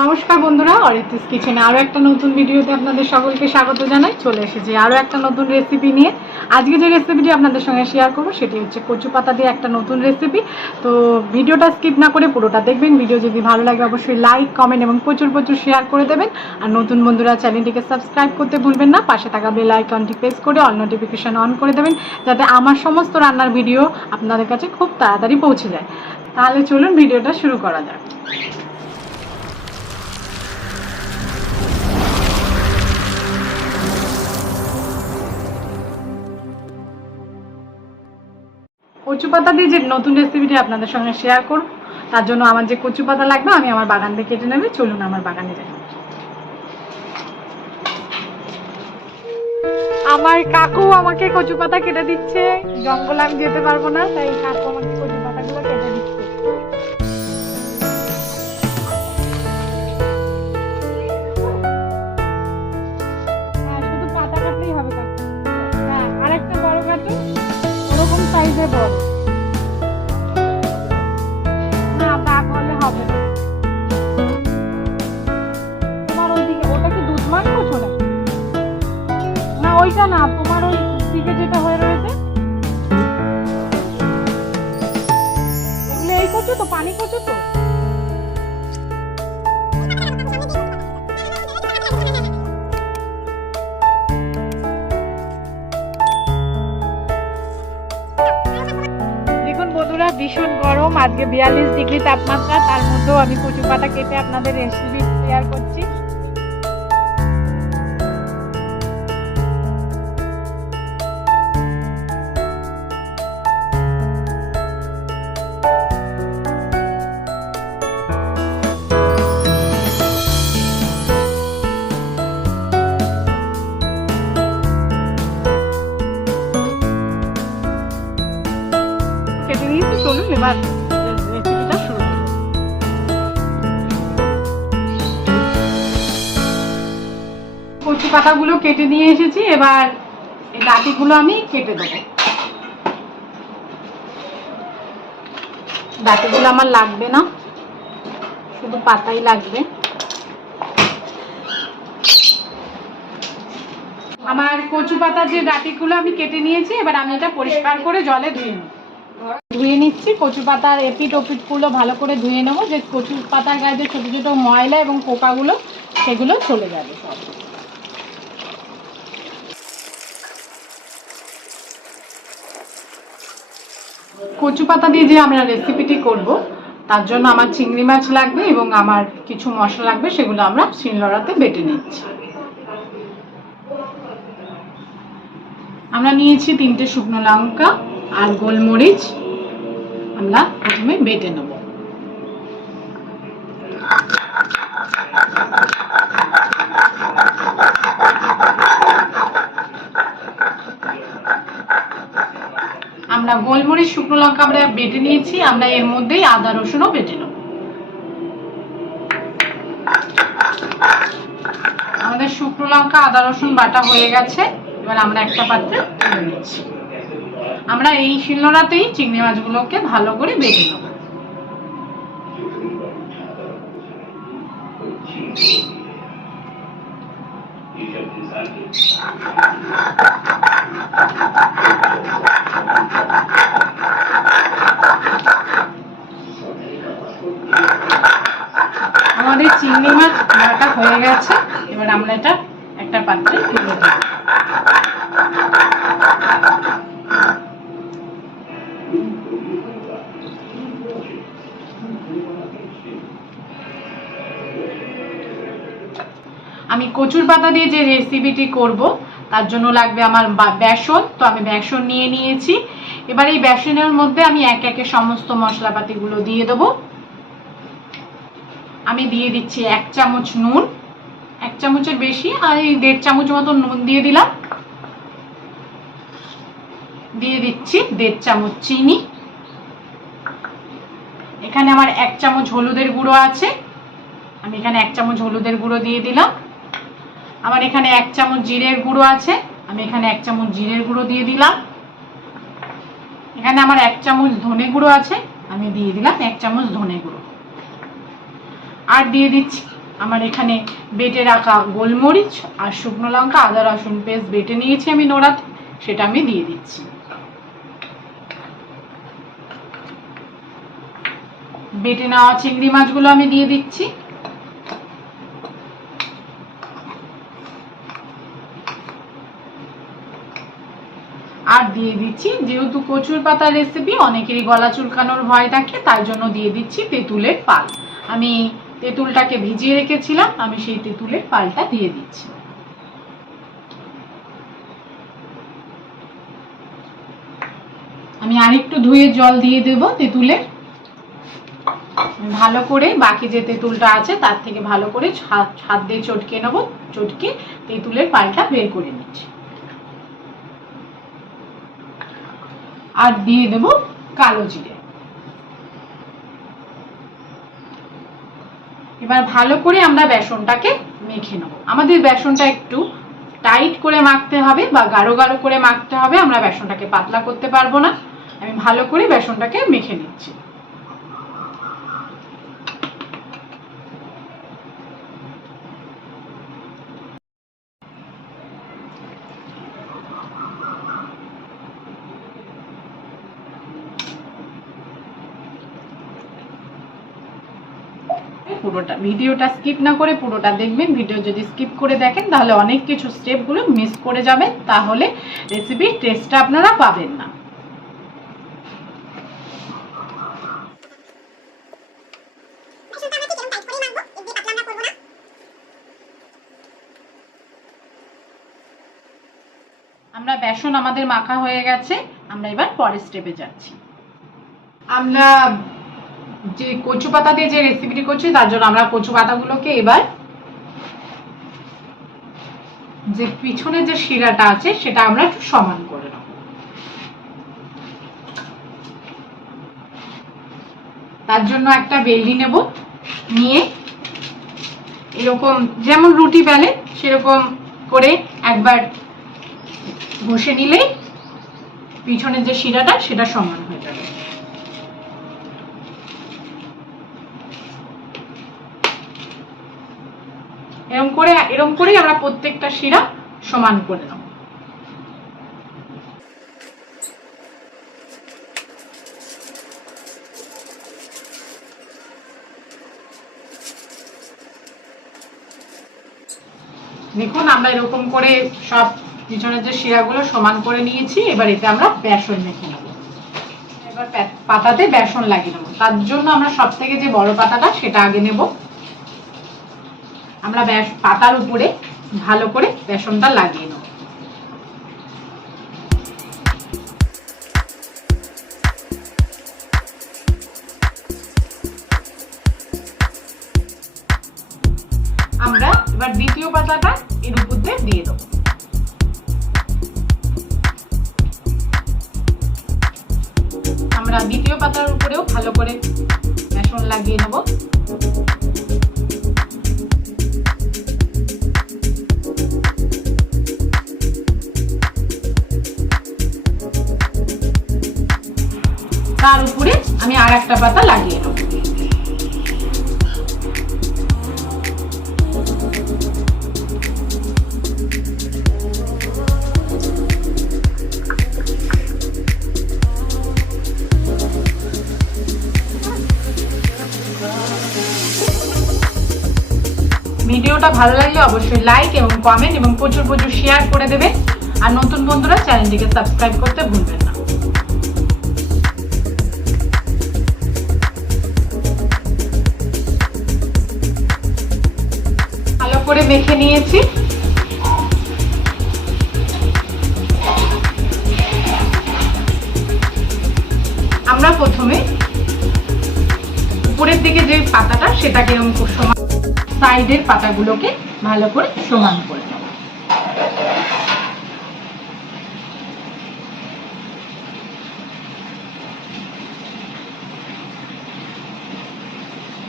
নমস্কার বন্ধুরা, অরিত্রিskitchen আরও একটা নতুন ভিডিওতে আপনাদের সকলকে স্বাগত জানাই। চলে এসেছি আরও একটা নতুন রেসিপি নিয়ে। আজকে যে রেসিপিটি আপনাদের সঙ্গে শেয়ার করব সেটি হচ্ছে কচু পাতা দিয়ে একটা নতুন রেসিপি। তো ভিডিওটা স্কিপ না করে পুরোটা দেখবেন। ভিডিও যদি ভালো লাগে অবশ্যই লাইক, কমেন্ট এবং প্রচুর শেয়ার করে দেবেন। আর নতুন বন্ধুরা চ্যানেলটিকে সাবস্ক্রাইব করতে ভুলবেন না। পাশে থাকা বেল আইকনটি প্রেস করে অল নোটিফিকেশন অন করে দেবেন, যাতে আমার সমস্ত রান্নার ভিডিও আপনাদের কাছে খুব তাড়াতাড়ি পৌঁছে যায়। তাহলে চলুন ভিডিওটা শুরু করা যাক। কচু পাতা দিয়ে যে নতুন রেসিপিটি আপনাদের সঙ্গে শেয়ার করব, তার জন্য আমার যে কচু পাতা লাগবে আমি আমার বাগান থেকে কেটে নেবে। চলুন আমার বাগানে যাই। আমার কাকু আমাকে কচু পাতা কেটে দিচ্ছে। জঙ্গল আমি যেতে পারবো না, তাই কাকু আমাকে কচু পাতাগুলো কেটে দিচ্ছে। হ্যাঁ, শুধু পাতা কাটলেই হবে কাকু। হ্যাঁ, আরেকটা বড় কাটুন, ওরকম সাইজে বড়। না, দাগ হলে হবে না। তোমার ওইদিকে ওটা কি দুধ মাখবো ছোলা? না, ওইটা না, তোমার ওই দিকে যেটা হয়ে রয়েছে এগুলো এই করছো তো, পানি করছো তো। দেখুন বন্ধুরা, ভীষণ গরম, আজকে 42 ডিগ্রি তাপমাত্রা। তার মধ্যেও আমি কচু পাতা কেটে আপনাদের রেসিপি শেয়ার করছি। কেটে নিয়েছি, চলুন এবার রেসিপিটা শুরু করি। কচু পাতাগুলো কেটে নিয়ে এসেছি, এবার এই ডাঁটিগুলো আমি কেটে দেবো। ডাঁটিগুলো আমার লাগবে না, শুধু পাতাই লাগবে। আমার কচু পাতার যে ডাঁটিগুলো আমি কেটে নিয়েছি, এবার আমি এটা পরিষ্কার করে জলে ধুয়ে নিচ্ছি। কচু পাতার এপিট ওপিট গুলো ভালো করে ধুয়ে নেবো, যে কচু পাতার গায়ে যে ছোট ছোট ময়লা এবং পোকাগুলো সেগুলো চলে যাবে সব। কচু পাতা দিয়ে যে আমরা রেসিপিটি করব, তার জন্য আমার চিংড়ি মাছ লাগবে এবং আমার কিছু মশলা লাগবে, সেগুলো আমরা শিলনোড়াতে বেটে নিচ্ছি। আমরা নিয়েছি 3টে শুকনো লঙ্কা আর গোলমরিচ, আমরা প্রথমে বেটে নেব। আমরা গোলমরিচ শুকনো লঙ্কা আমরা বেটে নিয়েছি, আমরা এর মধ্যেই আদা রসুনও বেটে নেব। আমাদের শুকনো লঙ্কা আদা রসুন বাটা হয়ে গেছে, এবার আমরা একটা পাত্রে তুলে নিচ্ছি। আমরা এই শিলনোড়াতেই চিংড়ি মাছগুলোকে ভালো করে বেটে নেব। আমাদের চিংড়ি মাছ বাটা হয়ে গেছে, এবার আমরা এটা একটা পাত্রে তুলে দেব। আমি কচুর পাতা দিয়ে যে রেসিপিটি করব, তার জন্য লাগবে আমার বেসন। তো আমি বেসন নিয়ে নিয়েছি। এবার এই বেসনের মধ্যে আমি একে একে সমস্ত মশলাপাতিগুলো দিয়ে দেব। আমি দিয়ে দিচ্ছি 1 চামচ নুন, 1 চামচের বেশি, আর এই 1.5 চামচ মতো নুন দিয়ে দিলাম। দিয়ে দিচ্ছি 1.5 চামচ চিনি। এখানে আমার 1 চামচ হলুদের গুঁড়ো আছে, আমি এখানে 1 চামচ হলুদের গুঁড়ো দিয়ে দিলাম। আমার এখানে 1 চামচ জিরের গুঁড়ো আছে, আমি এখানে 1 চামচ জিরের গুঁড়ো দিয়ে দিলাম। এখানে আমার 1 চামচ ধনে গুঁড়ো আছে, আমি দিয়ে দিলাম 1 চামচ ধনে গুঁড়ো। আর দিয়ে দিচ্ছি আমার এখানে বেটে রাখা গোলমরিচ আর শুকনো লঙ্কা, আদা রসুন পেস্ট বেটে নিয়েছি আমি নোড়াতে, সেটা আমি দিয়ে দিচ্ছি। বেটে নেওয়া চিংড়ি মাছগুলো আমি দিয়ে দিচ্ছি। আর দিয়ে দিচ্ছি, যেহেতু কচুর পাতার রেসিপি অনেকেরই গলা চুলকানোর ভয় থাকে, তাই জন্য দিয়ে দিচ্ছি তেঁতুলের পাল। আমি তেঁতুলটাকে ভিজিয়ে রেখেছিলাম, আমি সেই তেঁতুলের পালটা দিয়ে দিচ্ছি। আমি আরেকটু ধুয়ে জল দিয়ে দেব তেঁতুলের। ভালো করে বাকি যে তেঁতুলটা আছে তার থেকে ভালো করে হাত দিয়ে চটকে নেব, চটকে তেঁতুলের পালটা বের করে নিচ্ছি। আর দিয়ে দেব কালো জিরে। এবার ভালো করে আমরা বেসনটাকে মেখে নেব। আমাদের বেসনটা একটু টাইট করে মাখতে হবে বা গাঢ় গাঢ় করে মাখতে হবে, আমরা বেসনটাকে পাতলা করতে পারবো না। আমি ভালো করে বেসনটাকে মেখে নিচ্ছি। পুরোটা ভিডিওটা স্কিপ না করে পুরোটা দেখবেন। ভিডিও যদি স্কিপ করে দেখেন তাহলে অনেক কিছু স্টেপগুলো মিস করে যাবেন, তাহলে রেসিপির টেস্টটা আপনারা পাবেন না। আমরা বেসন আমাদের মাখা হয়ে গেছে, আমরা এবার পরের স্টেপে যাচ্ছি। আমরা যে কচু পাতা দিয়ে যে রেসিপিটি করছি তার জন্য আমরা কচু পাতাগুলোকে এবার যে পিছনে যে শিরাটা আছে সেটা আমরা একটু সমান করে নেব। তার জন্য একটা বেলনি নেব, নিয়ে এরকম যেমন রুটি বেলে সেরকম করে একবার ঘষে নিলেই পিছনের যে শিরাটা সেটা সমান হয়ে যাবে। এরকম করে আমরা প্রত্যেকটা শিরা সমান করে নেব। দেখুন আমরা এরকম করে সব পিছনের যে শিরাগুলো সমান করে নিয়েছি। এবার এতে আমরা বেসন মেখে নেব। এবার পাতাতে বেসন লাগিয়ে নেব। তার জন্য আমরা সব থেকে যে বড় পাতাটা সেটা আগে নেব। আমরা পাতার উপরে ভালো করে বেসনটা লাগিয়ে নেব। আমরা এবার দ্বিতীয় পাতাটা এর উপর দিয়ে দেব। আমরা দ্বিতীয় পাতার উপরেও ভালো করে বেসন লাগিয়ে নেব। তার উপরে আমি আর একটা পাতা লাগিয়ে নেব। ভিডিওটা ভালো লাগলে অবশ্যই লাইক এবং কমেন্ট এবং প্রচুর প্রচুর শেয়ার করে দেবেন। আর নতুন বন্ধুরা চ্যানেলটিকে সাবস্ক্রাইব করতে ভুলবেন না। ভালো করে মেখে নিয়েছি। আমরা প্রথমে উপরের দিকে যে পাতাটা সেটাকে এরকম সমান, সাইডের পাতাগুলোকে ভালো করে সমান করে নেব।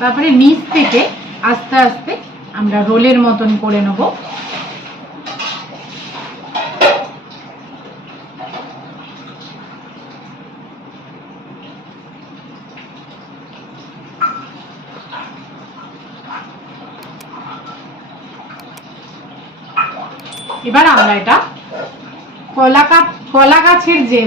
তারপরে নিচ থেকে আস্তে আস্তে আমরা রোলের মতন করে নেব। এবার আমরা এটা কলা গাছের যে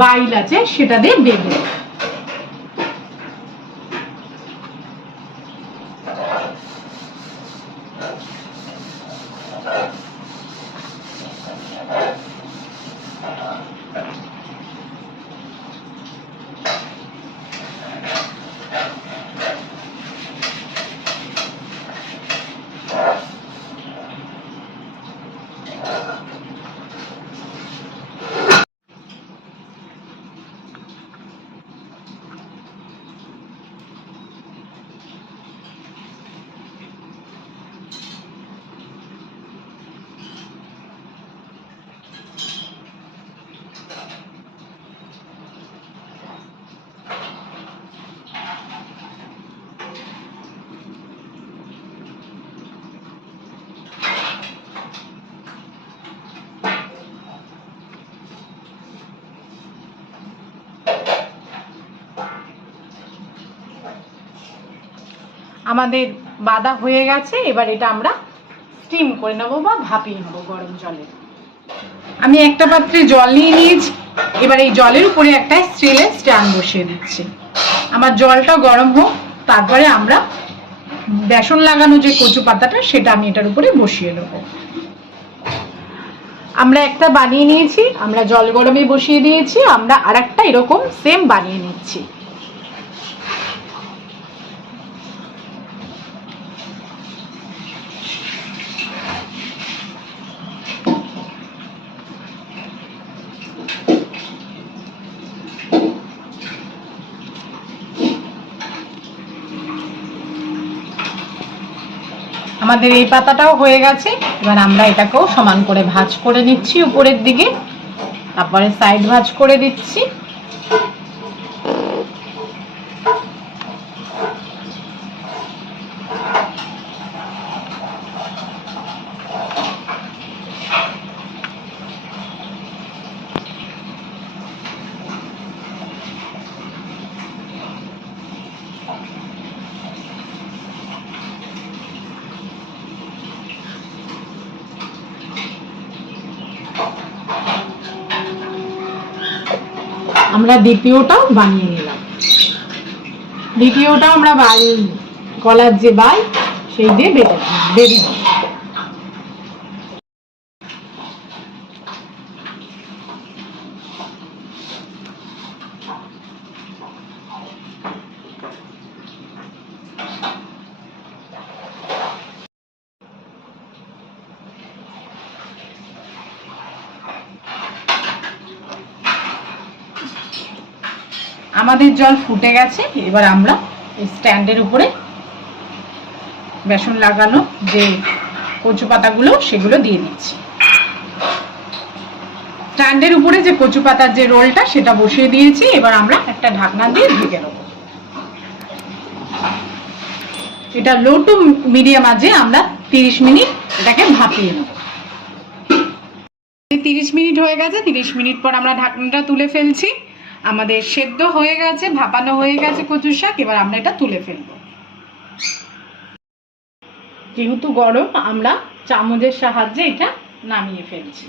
বাইল আছে সেটা দিয়ে বেঁধে দেব। আমাদের বাঁধা হয়ে গেছে। এবার এটা আমরা স্টিম করে নেবো বা ভাপিয়ে নেবো গরম জলে। আমি একটা পাত্রে জল নিয়ে নিয়েছি। এবার এই জলের উপরে একটা স্টিলের স্ট্যান্ড বসিয়ে দিচ্ছি। আমার জলটা গরম হোক, তারপরে আমরা বেসন লাগানো যে কচু পাতাটা সেটা আমি এটার উপরে বসিয়ে দেবো। আমরা একটা বানিয়ে নিয়েছি, আমরা জল গরমে বসিয়ে দিয়েছি। আমরা আরেকটা এরকম সেম বানিয়ে নিচ্ছি। আমাদের এই পাতাটাও হয়ে গেছে। এবার আমরা এটাকেও সমান করে ভাঁজ করে নিচ্ছি উপরের দিকে, তারপরে সাইড ভাঁজ করে দিচ্ছি। আমরা দ্বিতীয়টাও বানিয়ে নিলাম। দ্বিতীয়টাও আমরা গলার যে বাই সেই দিয়ে বেঁধে নেব। আমাদের জল ফুটে গেছে। এবার আমরা স্ট্যান্ডের উপরে বেসন লাগানো যে কচু পাতাগুলো সেগুলো দিয়ে দিচ্ছি। স্ট্যান্ডের উপরে যে কচু পাতার যে রোলটা সেটা বসিয়ে দিয়েছি। এবার আমরা একটা ঢাকনা দিয়ে ঢেকে দেবো। এটা লো টু মিডিয়াম আঁচে আমরা 30 মিনিট এটাকে ভাপিয়ে নেব। 30 মিনিট হয়ে গেছে। 30 মিনিট পর আমরা ঢাকনাটা তুলে ফেলছি। আমাদের সেদ্ধ হয়ে গেছে, ভাপানো হয়ে গেছে কচুর শাক। এবার আমরা এটা তুলে ফেলবো। যেহেতু গরম, আমরা চামচের সাহায্যে এটা নামিয়ে ফেলছি।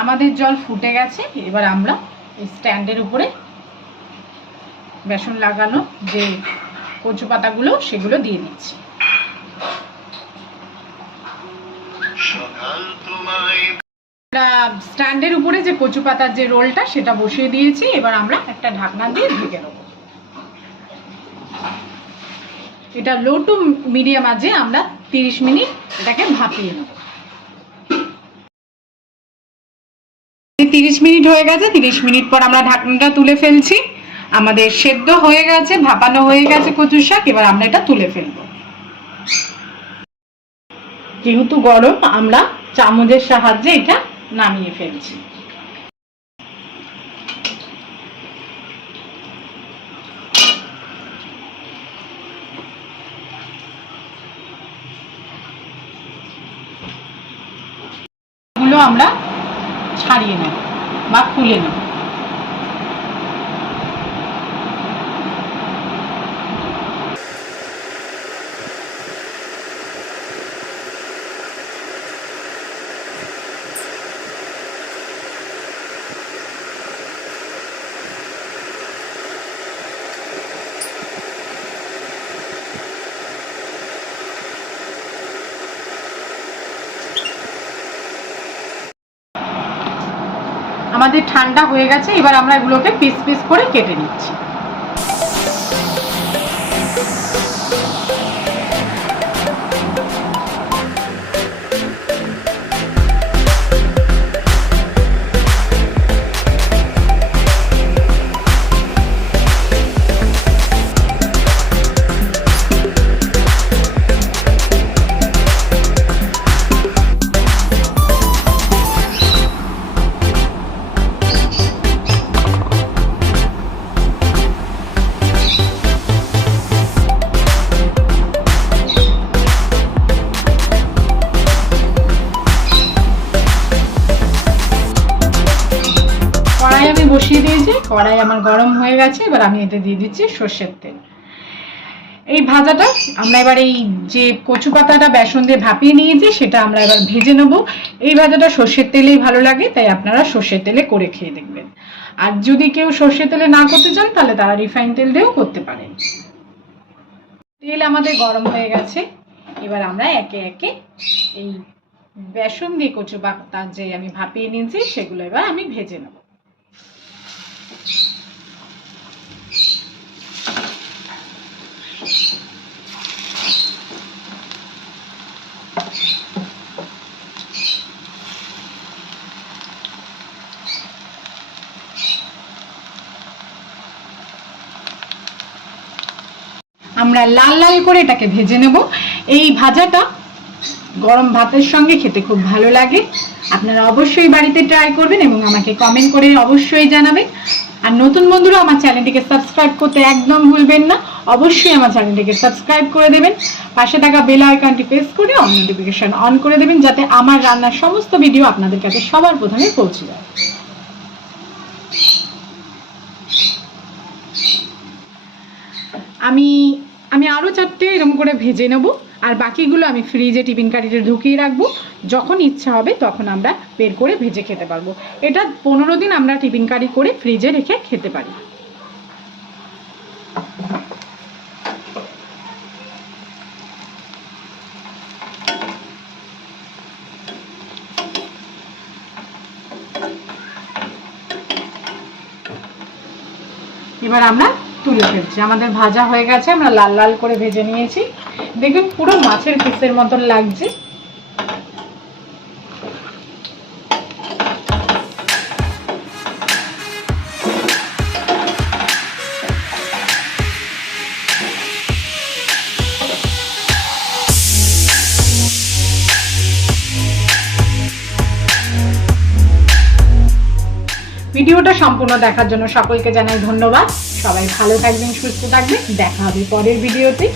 আমাদের জল ফুটে গেছে। এবার আমরা স্ট্যান্ডের উপরে বেসন লাগানো যে কচু পাতাগুলো সেগুলো দিয়ে দিচ্ছি। স্ট্যান্ডের উপরে যে কচু পাতার যে রোলটা সেটা বসিয়ে দিয়েছি। এবার আমরা একটা ঢাকনা দিয়ে ঢেকে দেবো। এটা লো টু মিডিয়াম আঁচে আমরা 30 মিনিট এটাকে ভাপিয়ে নেব। 30 মিনিট হয়ে গেছে। 30 মিনিট পর আমরা ঢাকনাটা তুলে ফেলছি। আমাদের সেদ্ধ হয়ে গেছে, ভাপানো হয়ে গেছে কচুর শাক। এবার আমরা এটা তুলে ফেলবো। যেহেতু গরম, আমরা চামচের সাহায্যে এটা নামিয়ে ফেলছি। এগুলো আমরা ছাড়িয়ে নেব বা খুলে নেব। আমাদের ঠান্ডা হয়ে গেছে, এবার আমরা এগুলোকে পিস পিস করে কেটে নিচ্ছি। আমি বসিয়ে দিয়েছি, কড়াই আমার গরম হয়ে গেছে, এবার আমি এতে দিয়ে দিচ্ছি সর্ষের তেল। এই ভাজাটা আমরা এবার এই যে কচু পাতাটা বেসন দিয়ে ভাপিয়ে নিয়েছি সেটা আমরা এবার ভেজে নেব। এই ভাজাটা সর্ষের তেলেই ভালো লাগে, তাই আপনারা সর্ষের তেলে করে খেয়ে দেখবেন। আর যদি কেউ সর্ষের তেলে না করতে চান তাহলে তারা রিফাইন তেল দিয়েও করতে পারেন। তেল আমাদের গরম হয়ে গেছে, এবার আমরা একে একে এই বেসন দিয়ে কচু পাতা যে আমি ভাপিয়ে নিয়েছি সেগুলো এবার আমি ভেজে নেব। আমরা লাল লাল করে এটাকে ভেজে নেব। এই ভাজাটা গরম ভাতের সঙ্গে খেতে খুব ভালো লাগে। আপনারা অবশ্যই বাড়িতে ট্রাই করবেন এবং আমাকে কমেন্ট করে অবশ্যই জানাবেন। আর নতুন বন্ধুরা আমার চ্যানেলটিকে সাবস্ক্রাইব করতে একদম ভুলবেন না, অবশ্যই আমার চ্যানেলটিকে সাবস্ক্রাইব করে দেবেন। পাশে থাকা বেল আইকনটি প্রেস করে অন নোটিফিকেশন অন করে দেবেন, যাতে আমার রান্নার সমস্ত ভিডিও আপনাদের কাছে সবার প্রথমে পৌঁছে যায়। আমি আরো 4টে এরকম করে ভেজে নেব, আর বাকিগুলো আমি ফ্রিজে টিফিন কারিতে ঢুকিয়ে রাখবো। যখন ইচ্ছা হবে তখন আমরা বের করে ভেজে খেতে পারবো। এটা 15 দিন আমরা টিফিন কারি করে ফ্রিজে রেখে খেতে পারি। এবার আমরা তুলে ফেলছি। আমাদের ভাজা হয়ে গেছে, আমরা লাল লাল করে ভেজে নিয়েছি। দেখুন পুরো মাছের পিসের মতন লাগছে। ভিডিওটা সম্পূর্ণ দেখার জন্য সকলকে জানাই ধন্যবাদ। সবাই ভালো থাকবেন, সুস্থ থাকবেন। দেখা হবে পরের ভিডিওতে।